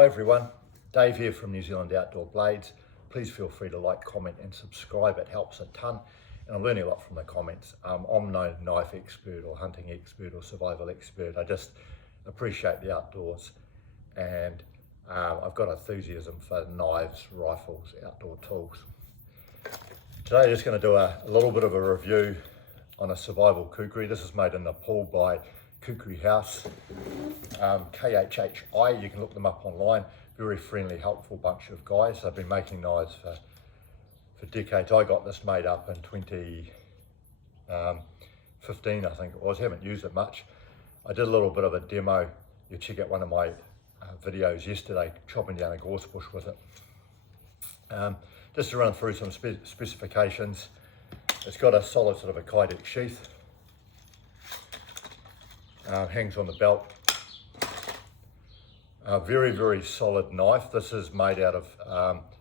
Hi everyone, Dave here from New Zealand Outdoor Blades. Please feel free to like, comment and subscribe, it helps a ton. And I'm learning a lot from the comments. I'm no knife expert or hunting expert or survival expert. I just appreciate the outdoors, and I've got enthusiasm for knives, rifles, outdoor tools. Today I'm just going to do a little bit of a review on a Survival Kukri. This is made in Nepal by Khukuri House, KHHI. You can look them up online. Very friendly, helpful bunch of guys. They've been making knives for decades. I got this made up in 2015, I think it was. Haven't used it much. I did a little bit of a demo. You check out one of my videos yesterday, chopping down a gorse bush with it. Just to run through some specifications. It's got a solid sort of a Kydex sheath. Hangs on the belt. Very, very solid knife. This is made out of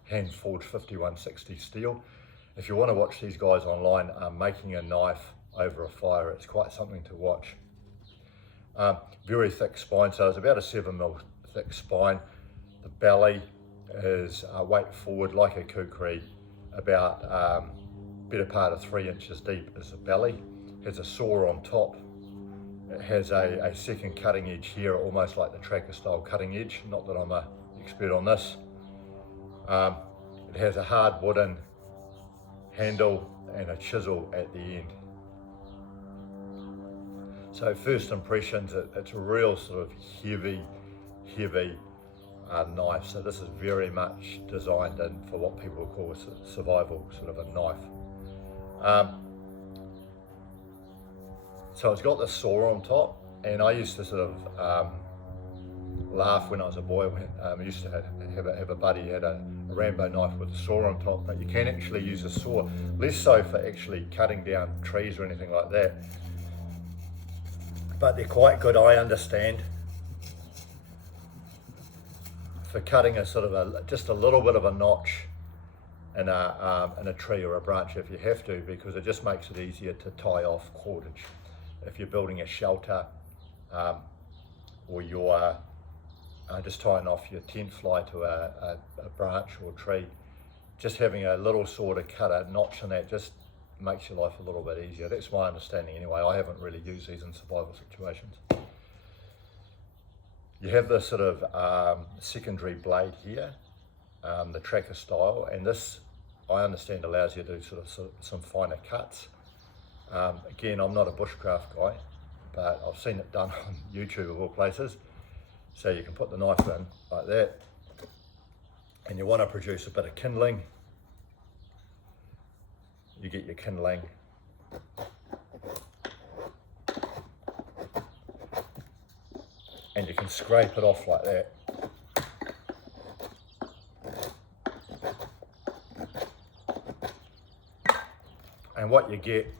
hand forged 5160 steel. If you want to watch these guys online making a knife over a fire, it's quite something to watch. Very thick spine, so it's about a 7mm thick spine. The belly is weight forward like a kukri, about better part of 3 inches deep is the belly. Has a saw on top. It has a second cutting edge here, almost like the tracker style cutting edge. Not that I'm an expert on this. It has a hard wooden handle and a chisel at the end. So first impressions, it's a real sort of heavy knife. So this is very much designed in for what people call a survival sort of a knife. So it's got the saw on top, and I used to sort of laugh when I was a boy. When I used to have a buddy who had a Rambo knife with a saw on top, but you can actually use a saw, less so for actually cutting down trees or anything like that. But they're quite good, I understand, for cutting a sort of just a little bit of a notch in a tree or a branch if you have to, because it just makes it easier to tie off cordage. If you're building a shelter or you're just tying off your tent fly to a branch or tree, just having a little saw to cut a notch in that just makes your life a little bit easier. That's my understanding anyway. I haven't really used these in survival situations. You have this sort of secondary blade here, the tracker style, and this, I understand, allows you to do sort of some finer cuts. Again, I'm not a bushcraft guy, but I've seen it done on YouTube of all places. So you can put the knife in like that, and you want to produce a bit of kindling. You get your kindling, and you can scrape it off like that. And what you get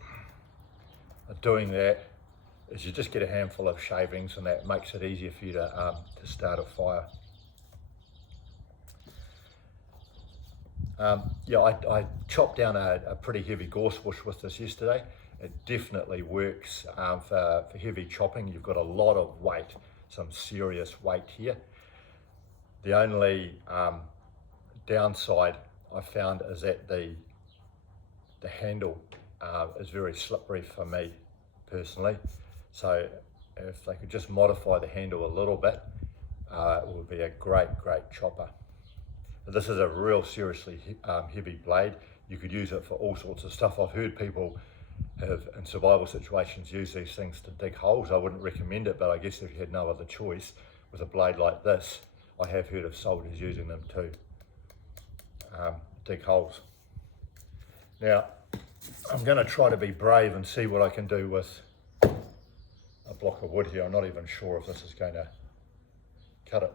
doing that is you just get a handful of shavings, and that makes it easier for you to start a fire. Yeah, I chopped down a pretty heavy gorse bush with this yesterday. It definitely works for heavy chopping. You've got a lot of weight, some serious weight here. The only downside I found is that the handle is very slippery for me personally. So if they could just modify the handle a little bit, it would be a great chopper. But this is a real seriously heavy blade. You could use it for all sorts of stuff. I've heard people have, in survival situations, use these things to dig holes. I wouldn't recommend it, but I guess if you had no other choice with a blade like this, I have heard of soldiers using them to dig holes. Now, I'm going to try to be brave and see what I can do with a block of wood here. I'm not even sure if this is going to cut it.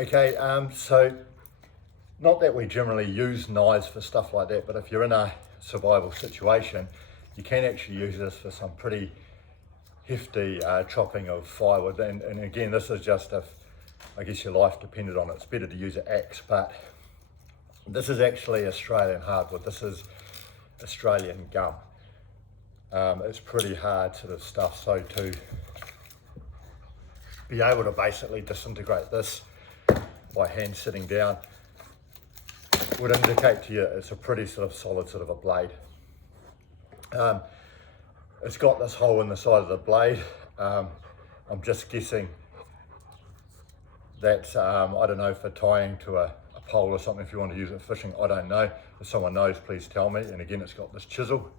Okay, so not that we generally use knives for stuff like that, but if you're in a survival situation, you can actually use this for some pretty hefty chopping of firewood. And again, this is just if, I guess, your life depended on it. It's better to use an axe, but this is actually Australian hardwood. This is Australian gum. It's pretty hard sort of stuff, so to be able to basically disintegrate this by hand sitting down would indicate to you it's a pretty sort of solid sort of a blade. It's got this hole in the side of the blade. I'm just guessing that, I don't know, for tying to a pole or something, if you want to use it for fishing, I don't know. If someone knows, please tell me. And again, it's got this chisel.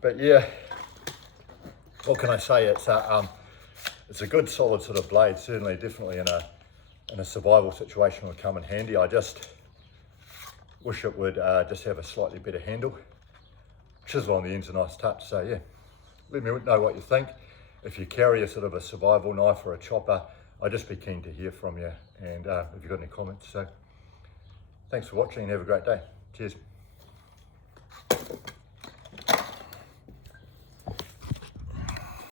But yeah, what can I say? It's a good solid sort of blade, certainly, definitely in a survival situation would come in handy. I just wish it would just have a slightly better handle. Chisel on the end's a nice touch, so yeah. Let me know what you think. If you carry a sort of a survival knife or a chopper, I'd just be keen to hear from you, and if you've got any comments. So thanks for watching and have a great day. Cheers.